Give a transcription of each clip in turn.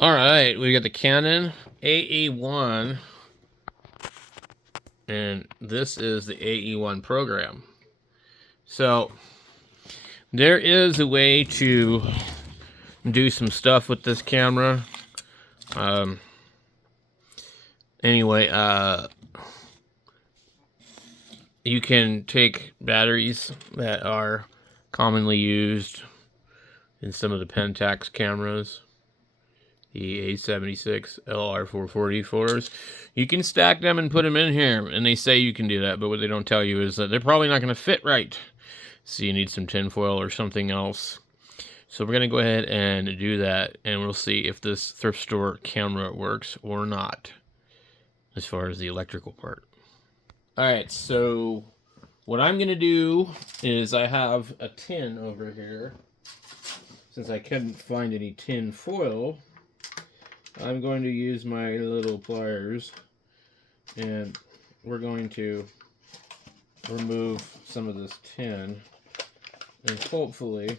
All right, we got the Canon AE-1, and this is the AE-1 program. So there is a way to do some stuff with this camera. Anyway, you can take batteries that are commonly used in some of the Pentax cameras, the A76 LR444s. You can stack them and put them in here, and they say you can do that, but what they don't tell you is that they're probably not going to fit right. So you need some tinfoil or something else. So we're going to go ahead and do that, and we'll see if this thrift store camera works or not, as far as the electrical part. Alright, so what I'm going to do is I have a tin over here. Since I couldn't find any tin foil, I'm going to use my little pliers, and we're going to remove some of this tin, and hopefully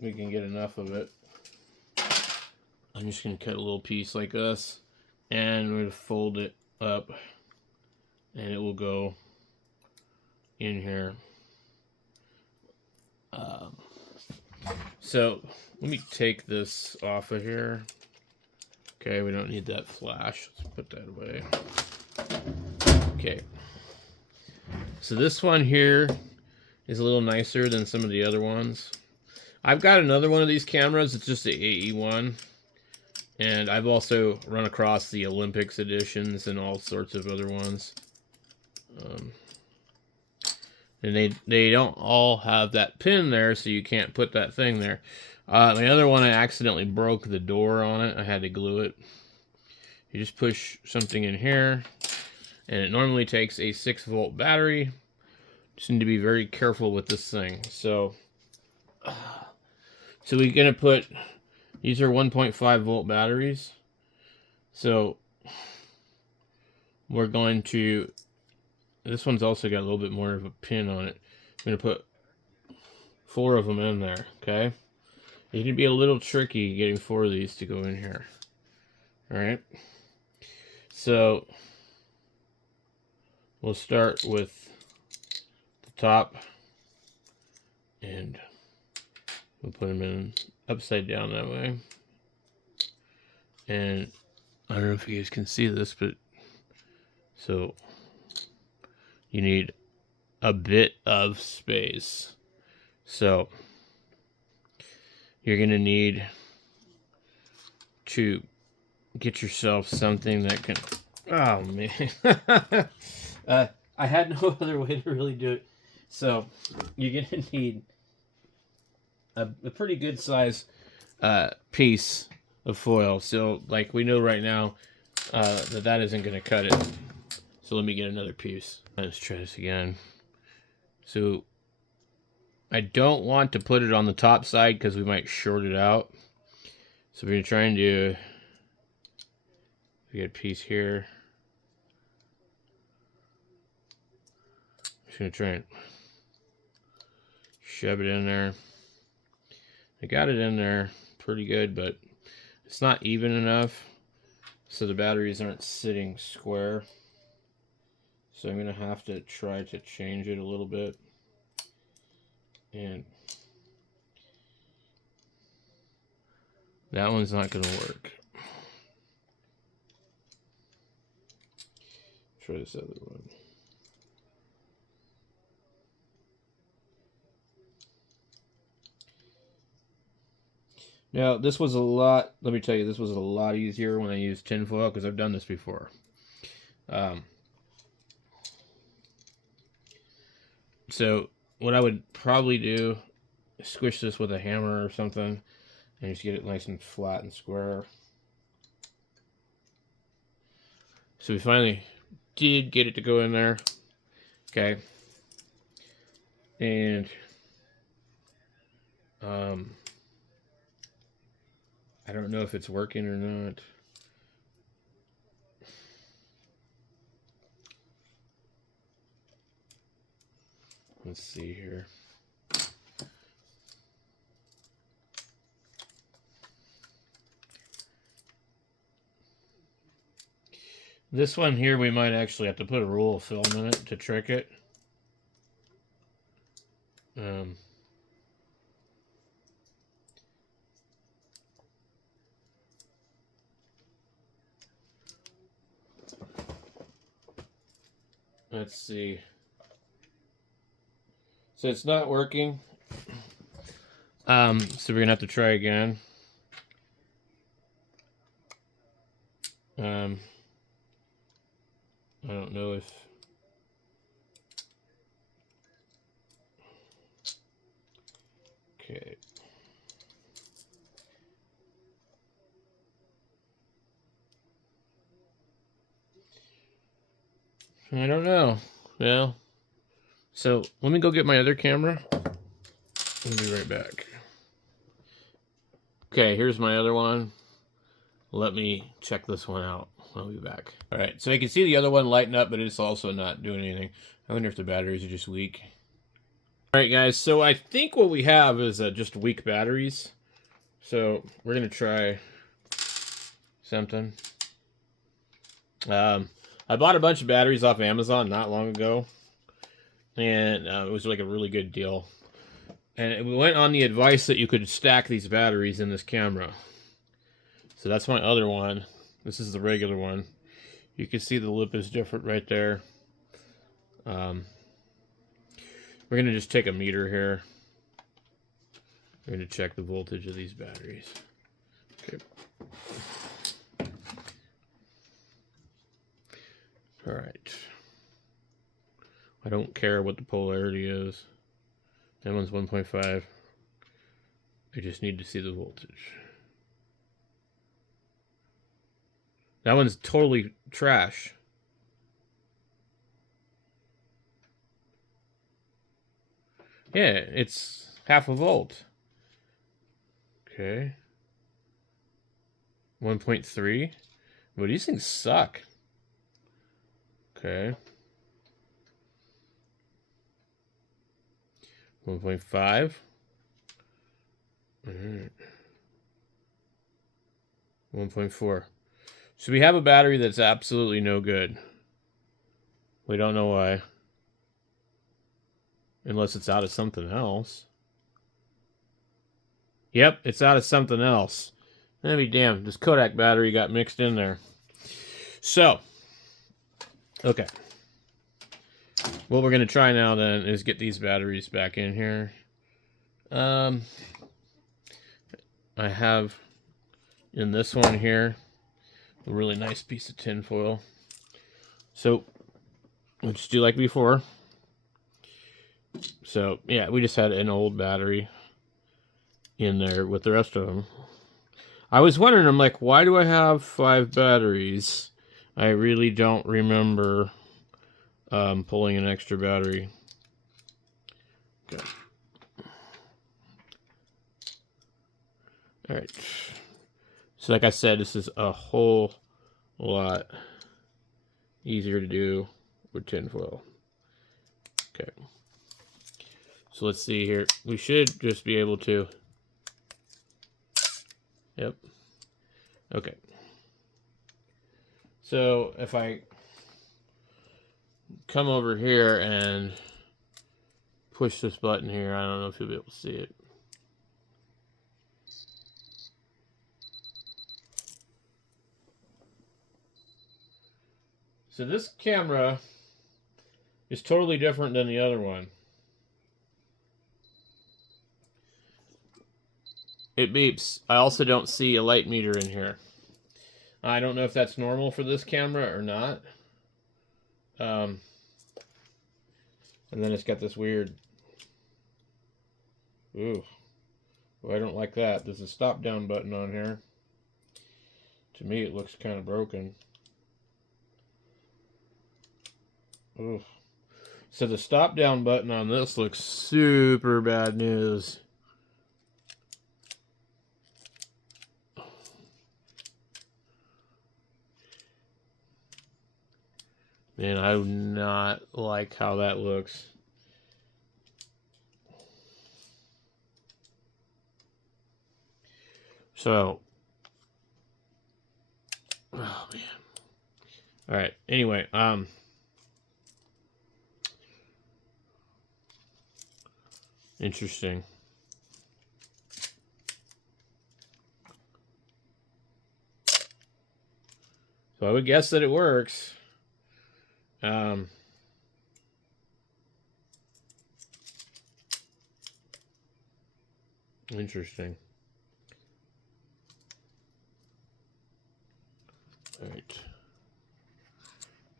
we can get enough of it. I'm just going to cut a little piece like this, and we're going to fold it up, and it will go in here. So let me take this off of here. Okay, we don't need that flash. Let's put that away. Okay. So this one here is a little nicer than some of the other ones. I've got another one of these cameras. It's just the AE-1. And I've also run across the Olympics editions and all sorts of other ones. And they don't all have that pin there, so you can't put that thing there. The other one, I accidentally broke the door on it. I had to glue it. You just push something in here, and it normally takes a 6-volt battery. Just need to be very careful with this thing. So we're going to put, these are 1.5 volt batteries. So we're going to, this one's also got a little bit more of a pin on it. I'm going to put 4 of them in there, okay? It can be a little tricky getting 4 of these to go in here. Alright? So we'll start with the top, and we'll put them in upside down that way. And I don't know if you guys can see this, but so you need a bit of space. So you're gonna need to get yourself something that can, oh man. I had no other way to really do it. So you're gonna need a pretty good size piece of foil. So like we know right now that isn't gonna cut it. So let me get another piece. Let's try this again. So I don't want to put it on the top side because we might short it out. So we're gonna try and do, we got a piece here. Just gonna try and shove it in there. I got it in there pretty good, but it's not even enough, so the batteries aren't sitting square. So I'm gonna have to try to change it a little bit. And that one's not gonna work. Try this other one. Now, this was a lot, let me tell you, this was a lot easier when I used tinfoil, because I've done this before. So, what I would probably do is squish this with a hammer or something, and just get it nice and flat and square. So we finally did get it to go in there. Okay. And I don't know if it's working or not. Let's see here. This one here, we might actually have to put a roll of film in it to trick it. Let's see. So it's not working. So we're gonna have to try again. I don't know if okay. I don't know. Well, so let me go get my other camera. I'll be right back. Okay, here's my other one. Let me check this one out. I'll be back. All right, so you can see the other one lighting up, but it's also not doing anything. I wonder if the batteries are just weak. All right, guys, so I think what we have is just weak batteries. So we're going to try something. I bought a bunch of batteries off Amazon not long ago, and it was like a really good deal. And we went on the advice that you could stack these batteries in this camera. So that's my other one. This is the regular one. You can see the lip is different right there. We're going to just take a meter here. We're going to check the voltage of these batteries. Okay. All right. I don't care what the polarity is. That one's 1.5. I just need to see the voltage. That one's totally trash. Yeah, it's half a volt. Okay. 1.3. But these things suck. Okay. 1.5. 1.4. So we have a battery that's absolutely no good. We don't know why. Unless it's out of something else. Yep, it's out of something else. That'd be damned. This Kodak battery got mixed in there. So, okay. What we're going to try now then is get these batteries back in here. I have in this one here a really nice piece of tin foil. So, we'll just do like before. So, yeah, we just had an old battery in there with the rest of them. I was wondering, I'm like, why do I have 5 batteries? I really don't remember pulling an extra battery. Okay. All right. So like I said, this is a whole lot easier to do with tinfoil. Okay. So let's see here. We should just be able to. Yep. Okay. So if I come over here and push this button here, I don't know if you'll be able to see it. So this camera is totally different than the other one. It beeps. I also don't see a light meter in here. I don't know if that's normal for this camera or not. And then it's got this weird... Ooh. Well, I don't like that. There's a stop down button on here. To me, it looks kind of broken. Ooh. So the stop down button on this looks super bad news. Man, I do not like how that looks. So, oh man. All right. Anyway, interesting. So I would guess that it works. Interesting. All right.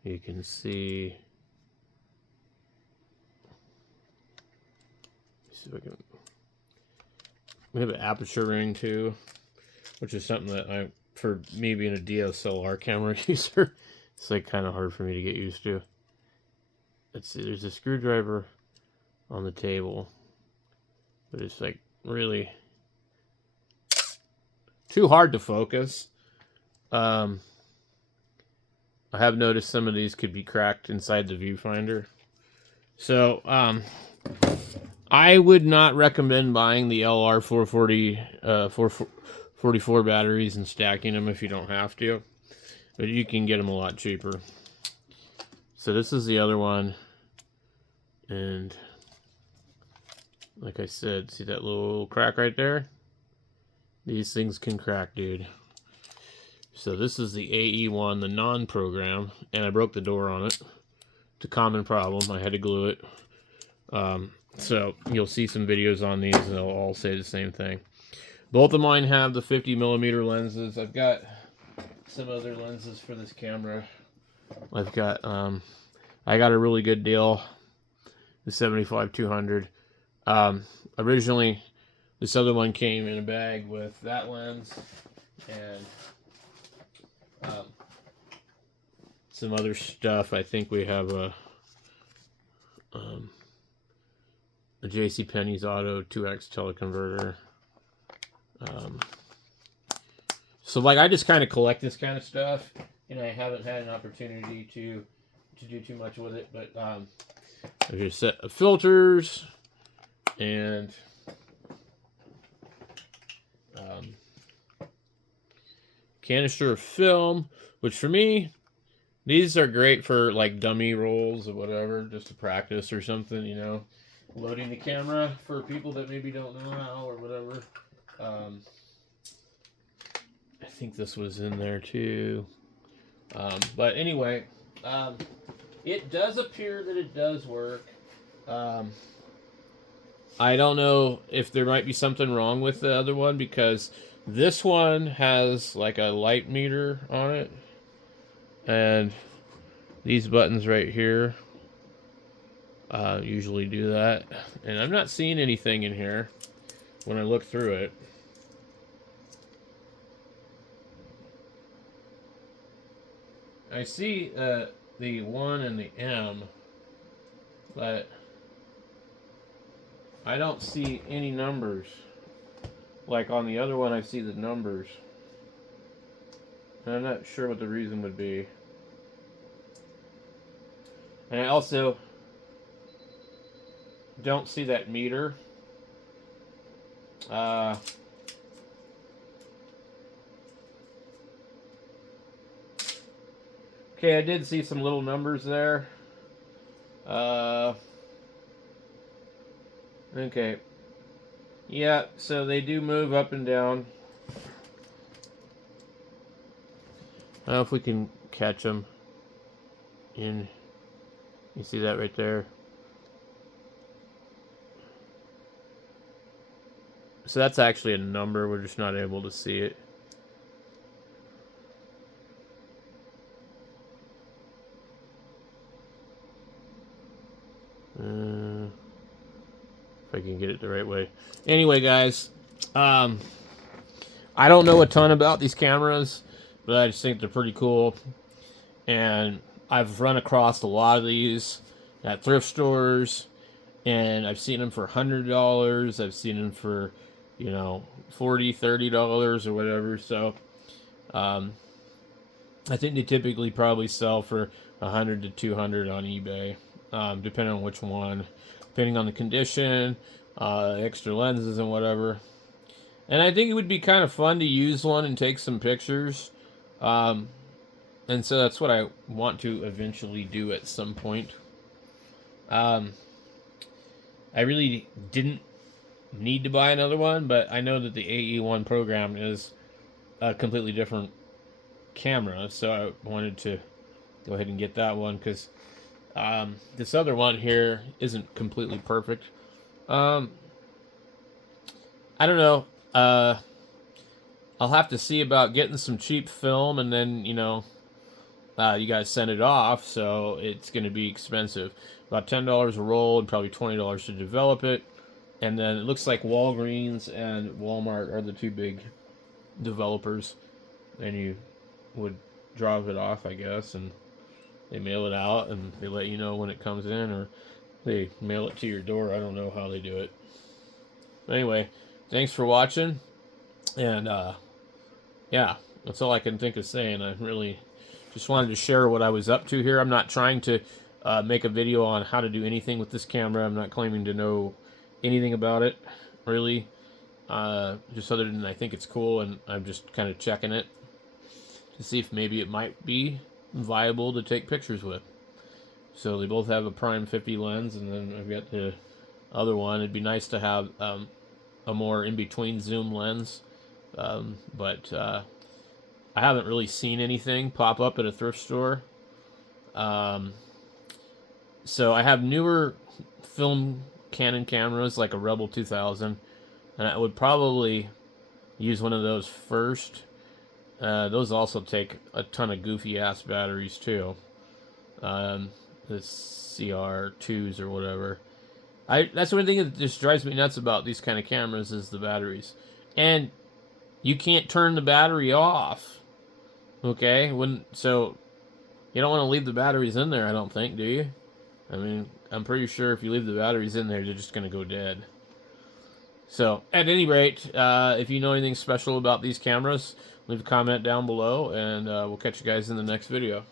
You can see. Let's see if I can. We have an aperture ring too, which is something that for me being a DSLR camera user, it's like kind of hard for me to get used to. Let's see. There's a screwdriver on the table, but it's like really too hard to focus. I have noticed some of these could be cracked inside the viewfinder. So, I would not recommend buying the LR 440, 444 batteries and stacking them if you don't have to. But you can get them a lot cheaper. So this is the other one. And like I said, see that little crack right there? These things can crack, dude. So this is the AE-1, the non-program, and I broke the door on it. It's a common problem. I had to glue it. So you'll see some videos on these, and they'll all say the same thing. Both of mine have the 50mm lenses. I've got some other lenses for this camera. I've got, I got a really good deal, the 75-200. Originally, this other one came in a bag with that lens and some other stuff. I think we have a JCPenney's Auto 2X teleconverter. So like I just kind of collect this kind of stuff, and I haven't had an opportunity to do too much with it. But there's a set of filters and canister of film, which for me, these are great for like dummy rolls or whatever, just to practice or something, you know, loading the camera for people that maybe don't know how or whatever. I think this was in there too. But anyway, it does appear that it does work. I don't know if there might be something wrong with the other one, because this one has like a light meter on it, and these buttons right here usually do that, and I'm not seeing anything in here when I look through it. I see the 1 and the M, but I don't see any numbers. Like on the other one, I see the numbers. And I'm not sure what the reason would be. And I also don't see that meter. Okay, I did see some little numbers there. Okay. Yeah, so they do move up and down. I don't know if we can catch them in. You see that right there? So that's actually a number. We're just not able to see it. If I can get it the right way. Anyway, guys, I don't know a ton about these cameras, but I just think they're pretty cool. And I've run across a lot of these at thrift stores, and I've seen them for $100. I've seen them for, you know, $40, $30 or whatever. So I think they typically probably sell for $100 to $200 on eBay, depending on which one, depending on the condition, extra lenses and whatever. And I think it would be kind of fun to use one and take some pictures. And so that's what I want to eventually do at some point. Um, I really didn't need to buy another one, but I know that the AE-1 program is a completely different camera, so I wanted to go ahead and get that one because this other one here isn't completely perfect. Um, I don't know. I'll have to see about getting some cheap film, and then you guys send it off, so it's going to be expensive. About $10 a roll and probably $20 to develop it. And then it looks like Walgreens and Walmart are the two big developers. And you would drop it off, I guess, and they mail it out and they let you know when it comes in, or they mail it to your door. I don't know how they do it. But anyway, thanks for watching. And yeah, that's all I can think of saying. I really just wanted to share what I was up to here. I'm not trying to make a video on how to do anything with this camera. I'm not claiming to know anything about it, really. Just other than I think it's cool, and I'm just kind of checking it to see if maybe it might be viable to take pictures with. So they both have a prime 50 lens, and then I've got the other one. It'd be nice to have a more in-between zoom lens, but I haven't really seen anything pop up at a thrift store. So I have newer film Canon cameras, like a Rebel 2000, and I would probably use one of those first. Those also take a ton of goofy ass batteries too. The CR2s or whatever. That's one thing that just drives me nuts about these kind of cameras is the batteries, and you can't turn the battery off. Okay, so you don't want to leave the batteries in there. I don't think, do you? I mean, I'm pretty sure if you leave the batteries in there, they're just gonna go dead. So, at any rate, if you know anything special about these cameras, leave a comment down below, and we'll catch you guys in the next video.